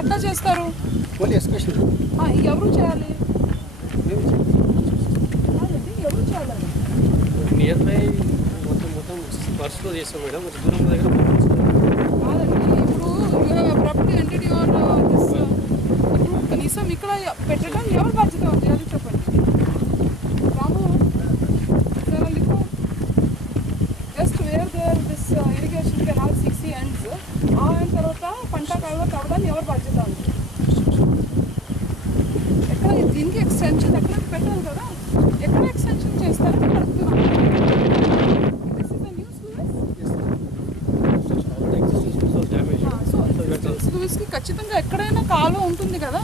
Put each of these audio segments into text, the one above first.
ఎట్లా చేస్తారు? ఎవరు చేయాలి? ఎవరు చేయాలి? నియర్ బై మొత్తం బస్సులో చేస్తాం మేడం. దూరం దగ్గర కాదండి, ఇప్పుడు ప్రాపర్టీ ఎంటిటీ కనీసం ఇక్కడ పెట్టడం ఎవరు బాధ్యత ఉంది అది చెప్పండి. Ramu just where there this irrigation canal 60 ends అయిన తర్వాత పంట కలవట్ అవ్వడానికి ఎవరు బాధ్యత ఉంది? ఎక్కడ దీనికి ఎక్స్టెన్షన్ ఎక్కడ పెట్టాలి కదా, ఎక్కడ ఎక్స్టెన్షన్ చేస్తారని అడుగుతున్నాను. కి ఖచ్చితంగా ఎక్కడైనా కాలువ ఉంటుంది కదా.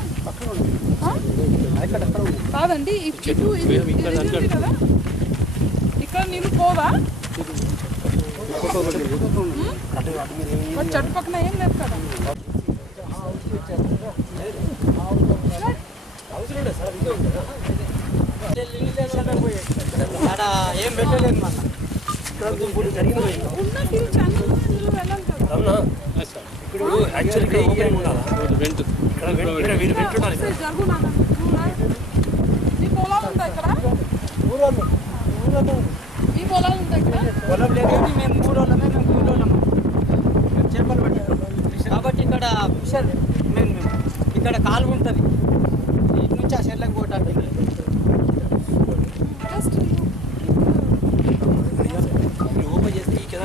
కాదండి, ఇటు ఇది కదా, ఇక్కడ నీళ్ళు పోవా? చెట్టు పక్కన ఏం లేదు కదా. ఏం పెట్టలేదు వెళ్ళాలి కదా. ఇప్పుడు యాక్చువల్గా వెంట్ మీ పొలాలు ఉంటాయి ఇక్కడ, మీ పొలాలు ఉంటాయి ఇక్కడ. పొలం లేదు, మేము కూలోళ్ళమే, మేము చేపలు పట్టాం కాబట్టి ఇక్కడ ఫిషర్ మేము ఇక్కడ కాలువ ఉంటుంది, ఇటు నుంచి ఆ చెట్లకు పోవటానికి. ఓపెన్ చేస్తే ఈ కింద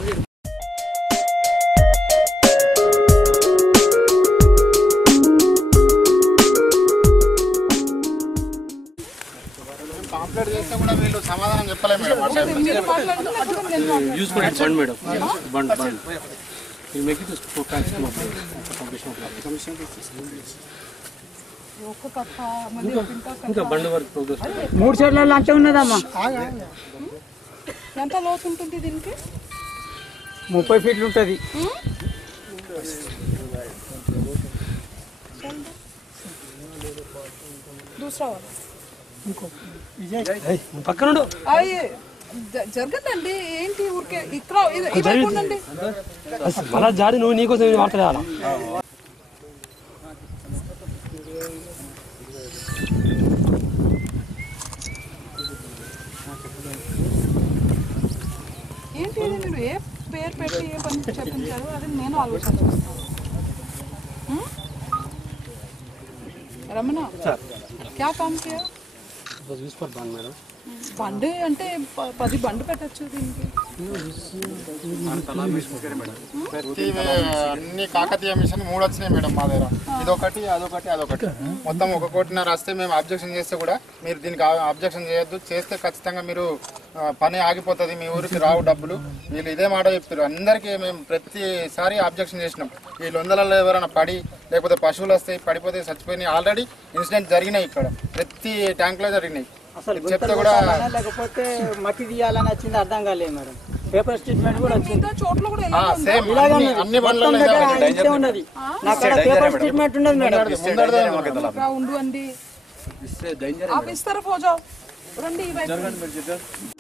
కంప్లీట్ చేస్తే కూడా వీళ్ళు సమాధానం చెప్పలే madam. Use for bund madam, bund you make it as four times more commission ఇంకా బండ్ వర్క్ ప్రోగ్రెస్ 3 చెట్లలో అంతే ఉన్నదమ్మా. ఎంత లోతు ఉంటుంది దీనికి? 30 ఫీట్లు ఉంటుంది. పక్కన జరగదండి, ఏంటి ఊరికే ఇక్కడ ఉండండి. అలా జారి నువ్వు నీకోసం వాడతా. ఏంటి మీరు ఏ పేరు పెట్టి ఏ పని చెప్పించారు అది నేను ఆలోచించాను. రమణ క్యా కామ్ కియా? Use for bund madam. బండి అంటే 10 బండి పెట్టచ్చు దీనికి. అన్ని కాకతీయ మిషన్ 3 వచ్చినాయి మేడం మా దగ్గర. ఇదొకటి అదొకటి మొత్తం 1.5 కోటిన్నర వస్తే మేము అబ్జెక్షన్ చేస్తే కూడా మీరు దీనికి అబ్జెక్షన్ చేయొద్దు, చేస్తే ఖచ్చితంగా మీరు పని ఆగిపోతుంది, మీ ఊరికి రావు డబ్బులు. వీళ్ళు ఇదే మాట చెప్తారు అందరికీ. మేము ప్రతిసారి అబ్జెక్షన్ చేసినాం. ఈ లొందలలో ఎవరైనా పడి లేకపోతే పశువులు వస్తాయి పడిపోతే చచ్చిపోయినాయి. ఆల్రెడీ ఇన్సిడెంట్ జరిగినాయి ఇక్కడ, ప్రతి ట్యాంక్లో జరిగినాయి. చెప్తే కూడా లేకపోతే మట్టి తీయాలని వచ్చింది అర్థం కాలేదు మేడం. పేపర్ స్టేట్మెంట్ కూడా వచ్చింది. సేమ్ అన్ని బండ్లలో ఉన్నది. నాకు పేపర్ స్టేట్మెంట్ ఉన్నది మేడం. ఉండు అండి, आप इस तरफ हो जाओ, రండి ఈ వైపు.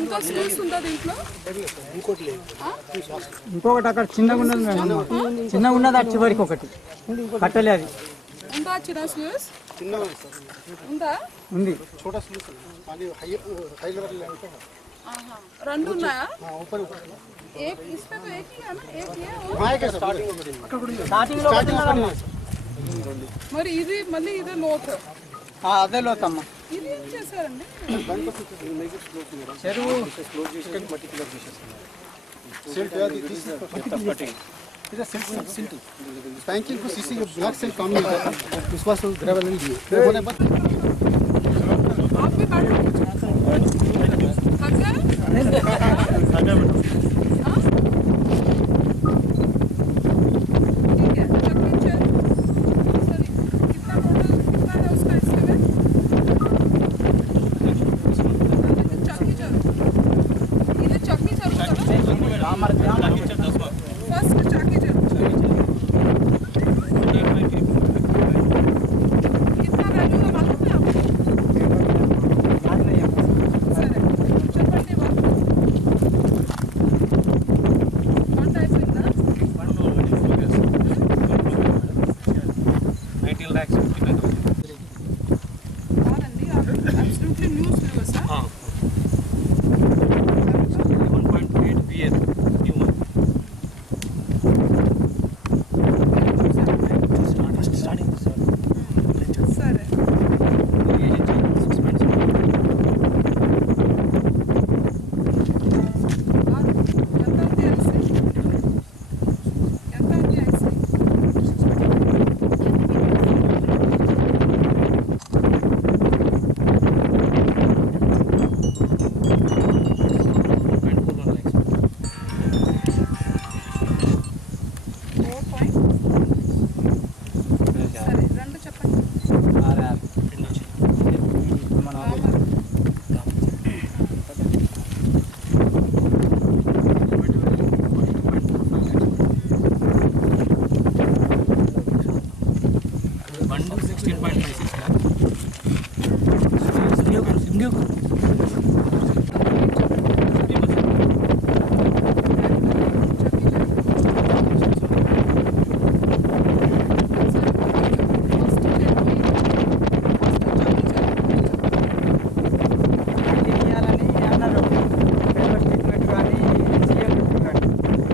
ఇంకో స్లూస్ ఉందా దీంట్లో? ఇంకొకటి అక్కడ చిన్నగా ఉన్నది మేడం, చిన్నగా ఉన్నది అటు చివరికి ఒకటి కట్టలే అది ఉందా చిన్న స్లూస్ ఉందా? ఉంది. రెండు ఉన్నాయా? इसमें तो एक ही है ना, एक ही है స్టార్టింగ్ లో ఒకటి ఉన్నదమ్మా. మరి ఇది మళ్ళీ ఇదే లోతు. అదే లోతమ్మ. ఇది ఏం చేశారండి? చెరువు स्पैंकिंग को सीसी के ब्लॉक से काम नहीं होता उस पास ग्रेवल नहीं दिए होने पर आप भी काट लो। काट गया? हाँ? ठीक है, चक्की चल। सॉरी, कितना टोटल कितना है उसका एस्टिमेट? चक्की चल। ये चक्की चल होगा ना? फर्स्ट चक्की चल। कितना वैल्यू है मालूम है आपको? సరే చెప్పండి బాబు. వంట అయిపోయిందా? 19 lakhs 59,000. కాదండి, absolutely new sluice. 1.8 BN new one. సరే ఎంత ఉంది ఐసీ? ఎంత ఉంది ఐసీ? సరే రెండు చెప్పండి.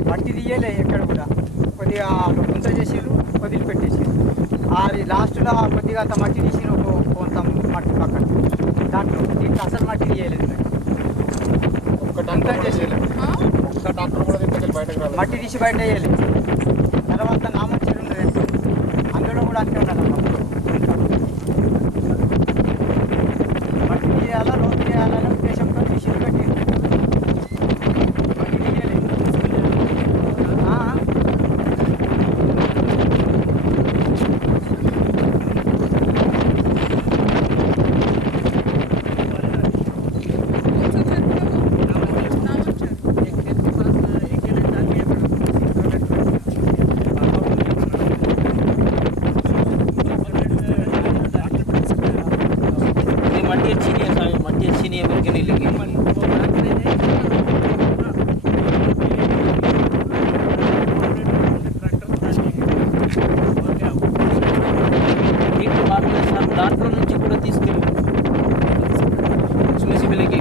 మట్టి తీయలే ఎక్కడ కూడా, కొద్దిగా గుంత చేసిరు, వదిలిపెట్టేసారు. అది లాస్ట్లో కొద్దిగా అంత మట్టి తీసిరు, కొంత మట్టి పక్కన దాంట్లో. దీంట్లో అసలు మట్టి తీయలేదు మేము, ఒక్క డాక్టర్ చేసేయాలి, ఆ? ఒక్క డాక్టర్ కూడా దీంట్లోకి బయటకు రాలేదు. మట్టి తీసి బయట వేయాలి. తర్వాత నామచ్చలు ఉన్నది, అందులో కూడా అంతే ఉన్నదమ్మా. మట్టి తీయాలా, లోతు తీయాలనే ఉద్దేశంతో తీసిరు పెట్టింది. మట్టి తీయలేదు. मट्टी अच्छी नहीं है साहब, मट्टी अच्छी नहीं है बोल के नहीं लेंगे। एक तो बात है साहब, दांतों నుంచి కూడా తీసుకెళ్ళి उसमें से भी लेंगे,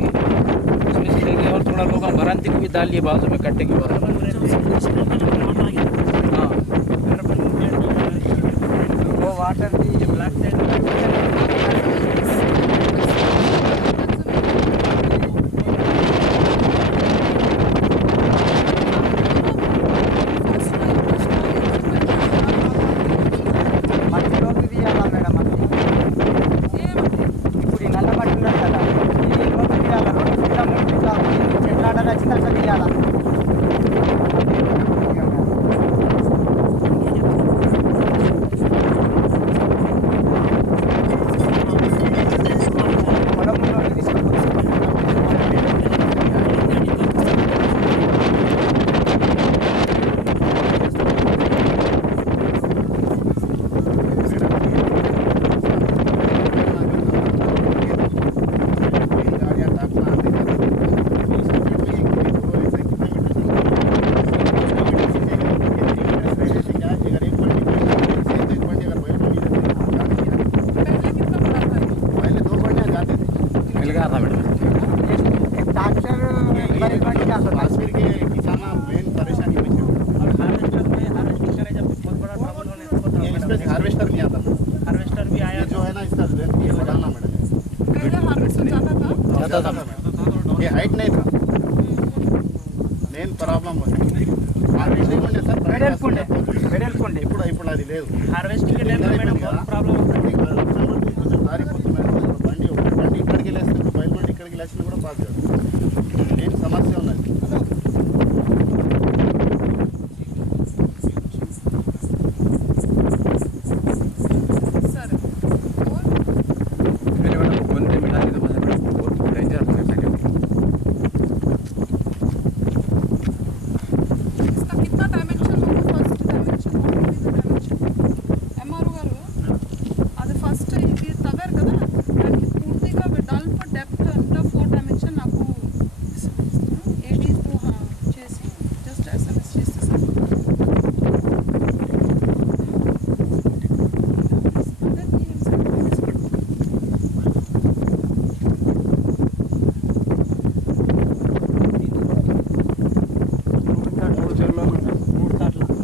उसमें से लेंगे और थोड़ा लोग भरांती को भी डाल लिए बाजू में कट्टे के बाद। हाँ वो वाटर दी ब्लैक साइड మట్టిలోకి తీయాలా మేడం? ఇప్పుడు ఈ నల్ల మట్టి ఉన్నది కదా, ఈ లోతు తీయాలా, 2 ఫీట్ల 3 ఫీట్ల చెట్ల ఆటలు వచ్చింది అట్లా తీయాలా. పొలంలోకి తీసుకుపోతుంది. లేదు మెయిన్ ప్రాబ్లం వెడల్పుండే ఇప్పుడు అది లేదు हार्वेस्टिंग के टाइम में मैडम बहुत प्रॉब्लम होता है బండి ఇక్కడికి వెళ్ళేస్తే బయలుబండి ఇక్కడికి వెళ్ళేసినా కూడా పాస్ కాదు మెయిన్ సమస్య ఉన్నది సరే मेरे मैडम बंदे मिला के तो बस बहुत डेंजर है इसका कितना डायमेंशन होगा फर्स्ट डायमेंशन ఎంఆర్ఓ గారు అది ఫస్ట్ ఇది తవ్వారు కదా దానికి పూర్తిగా డల్ప్ డెప్త్ అంతా 4 డైమెన్షన్ నాకు ఏడీతో చేసి జస్ట్ ఎస్ఎంఎస్ చేస్తే సార్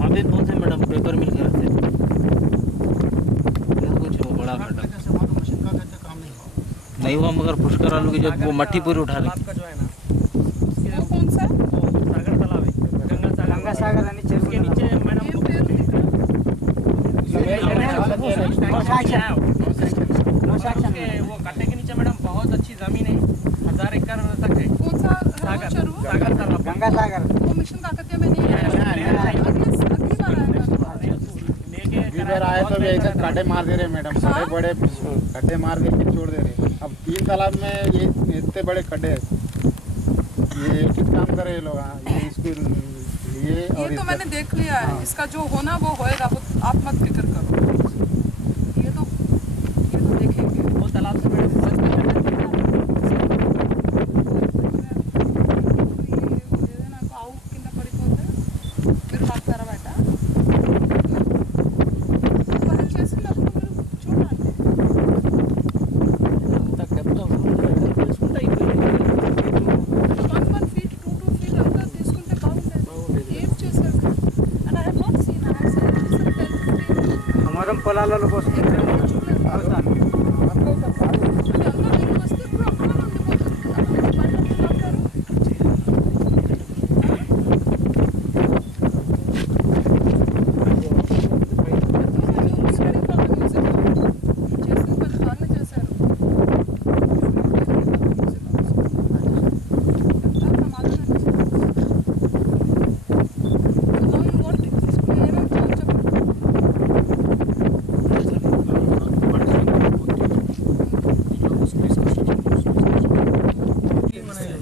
अभी बहुत है मैडम पेपर मिल गया थे कुछ वो बड़ा मैडम नहीं हुआ मगर पुष्कर आलू की जब वो मट्टी पूरी उठा ली वो कौन सा सागर तालाब है గంగా సాగర్ అని చెరువు के नीचे मैडम ఏం పేరు उसके वो कट्टे के नीचे मैडम बहुत अच्छी जमीन है 1000 एकड़ तक है कौन सा है वो चरू सागर तालाब గంగా సాగర్ वो मिशन काकतिया में नहीं है अगली बार आएगा लेके इधर आए तो भी ऐसे खड्डे मार दे रहे मैडम बड़े बड़े खड्डे मार के फिर छोड़ दे रहे अब 3 तालाब में ये इतने बड़े खड्डे ये किस काम करे ये लोग ये इसको ये और ये तो मैंने देख लिया है इसका जो होना वो होएगा आप मत फिक्र करो ये तो देखेंगे वो तालाब से मैडम నాకు ఆవు కింద పడిపోతే మీరు మాట్లాడారా బయట పని చేసినప్పుడు మీరు చూడండి तक डेप्थ తీసుకుంటే అయిపోయింది 1 feet 2 feet అంతా తీసుకుంటే బాగుంటుంది ఏం చేశారు and I have not seen I have seen అమరం పొలాలలో కోసం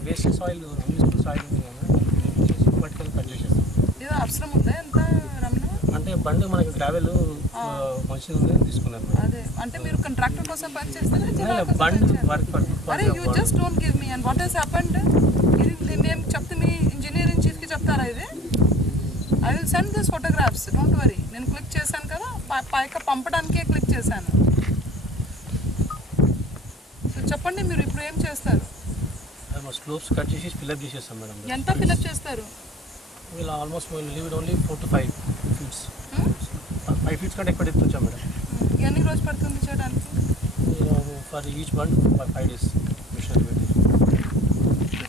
వేస్ట్ సాయిల్ యూస్ఫుల్ సాయిల్ ఉంది కదా పట్టుకొని కట్ చేసేస్తాం ఇది అవసరం ఉందా ఎంత రమణ అంటే బండి మనకి గ్రావెల్ మనిషి ఉంది తీసుకున్నాను అదే అంటే మీరు కాంట్రాక్టర్ కోసం పని చేస్తారా బండి వర్క్ అరే you just don't give me and what has happened ఇది నేను చెప్తే మీ ఇంజనీరింగ్ చీఫ్కి చెప్తారా ఇది I will send this photographs don't worry నేను క్లిక్ చేశాను కదా పైకి పంపడానికే క్లిక్ చేశాను సో చెప్పండి మీరు ఇప్పుడు ఏం చేస్తారు స్లోప్స్ కట్ చేసి ఫిల్అప్ చేసేస్తాం మేడం ఎంత ఫిల్అప్ చేస్తారు వీళ్ళు almost leave it only 4 to 5 feets 5 feets కంటే ఎక్కువ డెప్త్ వచ్చాం మేడం ఎన్ని రోజు పడుతుంది చేయడానికి for each bund 5 days machine పెట్టి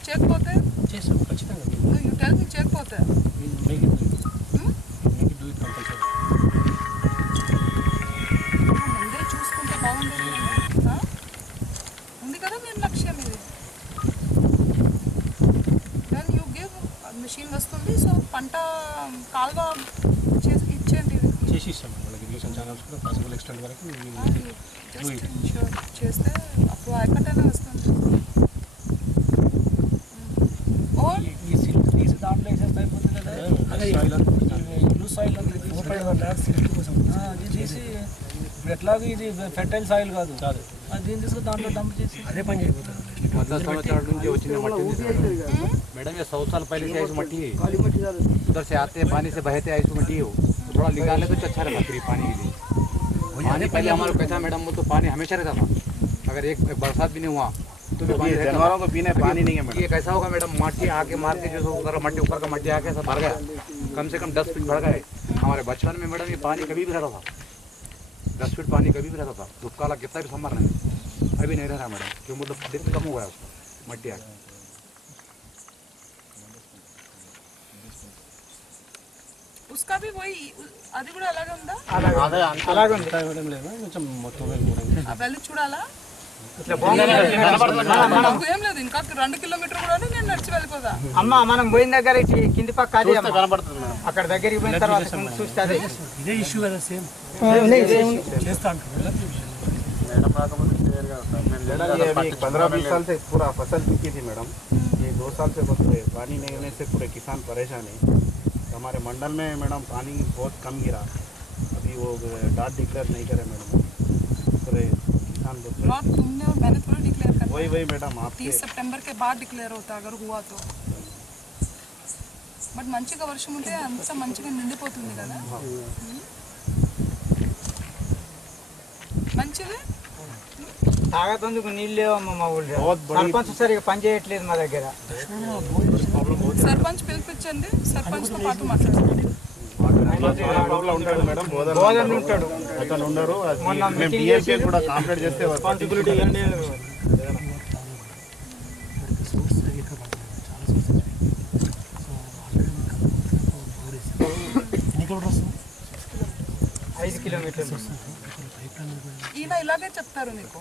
చేయకపోతే చేస్తాం ఖచ్చితంగా యూ టెల్ మీ చేయకపోతే make it do it compulsory ముందే చూసుకుంటే బాగుండేది కదా? ఉంది కదా మీ లక్ష్యం ఇది దెన్ యూ గివ్ మెషిన్ వస్తుంది సో పంట కాల్వ చేసి ఇచ్చేయండి చేసి ఇస్తాం మనకి ఇరిగేషన్ ఛానల్స్ కూడా పాసిబుల్ ఎక్స్టెంట్ వరకు జస్ట్ ఇన్షూర్ చేస్తే అప్పుడు ఎక్కడైనా వస్తుంది ఈ సిల్క్ తీసి దాంట్లో వేసేస్తే అయిపోతుంది కదా ఇల్లు సాయిల్ అది తీసి ఇప్పుడు ఎట్లాగో ఇది ఫెర్టైల్ సాయిల్ కాదు అది దీన్ని తీసుకుని దాంట్లో డంప్ చేసి అదే పని చేయబోతుంది 10 సంవత్సరాల నుంచి వచ్చిన మట్టి मैडम ये 100 साल पहले से ऐसी मट्टी है उधर से आते पानी से बहते ऐसी मट्टी हो तो थोड़ा निकालने तो अच्छा रहता फ्री पानी के लिए पानी पहले हमारा कैसा मैडम वो तो पानी हमेशा रहता था अगर एक बरसात भी नहीं हुआ तो भी पानी जानवरों को पीने पानी नहीं है मैडम ये कैसा होगा मैडम मट्टी आके मार के जो उधर मट्टी ऊपर का मट्टी आके सब भर गया कम से कम 10 फीट भर गए हमारे बचपन में मैडम ये पानी कभी भी रहता था 10 फीट पानी कभी भी रहता था धूप काला कितना भी संभर नहीं अभी नहीं रह रहा मैडम क्यों मतलब दिन कम हो गया उसका मट्टी आके उसका भी वही అది కూడా అలాగే ఉందా అలాగే ఉంది. వెళ్ళి చూడాలా ఇట్లా బాగుంది. నాకు ఏం లేదు ఇంకా 2 కిలోమీటర్ కూడా నేను నడిచి వెళ్ళిపోదా అమ్మ మనం పోయిన దగ్గర ఇటు కింది పక్క అదే అమ్మ. కనబడుతుంది మేడం. అక్కడ దగ్గరికి పోయిన తర్వాత చూస్తే అదే ఇదే ఇష్యూ కదా సేమ్ చేస్తా అంటారు मैडम राకపోతే क्लियर గా मैडम ये अभी 15-20 साल से पूरा फसल चुकी थी मैडम। ये 2 साल से बस पानी नहीं होने से पूरे किसान परेशान है। हमारे मंडल में मैडम पानी बहुत कम गिरा, अभी वो डॉट डिक्लेयर नहीं करे मैडम पूरे किसान लोग। नॉट तुमने और मैंने थोड़ा डिक्लेयर करना वही मैडम आप 30 सितंबर के बाद डिक्लेयर होता अगर हुआ तो బట్ మంచిగా వర్షం ఉంటే అంత మంచిగా నిండిపోతుంది కదా మంచిది తాగేందుకు నీళ్ళు లేవమ్మ మా ఊళ్ళో. సర్పంచ్ సరిగా పని చేయట్లేదు మా దగ్గర. సర్పంచ్ పిలిపించండి సర్పంచ్తో పాటు మాట్లాడండి ఉంటాడు మేడం, బోధన ఉంటాడు. అతను ఉండరు. మొన్న మేము మీటింగ్ డిఎల్కే కూడా కంప్లీట్ చేస్తే రెస్పాన్సిబిలిటీ ఇవ్వండి. ఐదు కిలోమీటర్లు ఈయన ఇలాగే చెప్తారు మీకు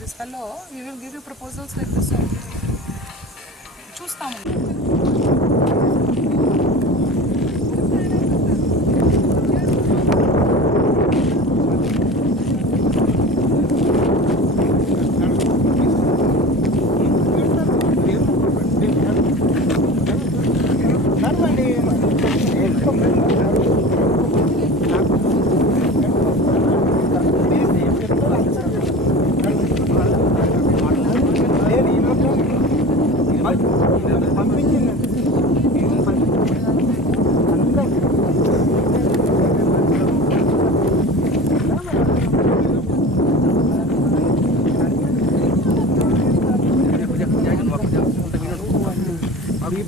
this fellow we will give you proposals like this చూస్తాము అవి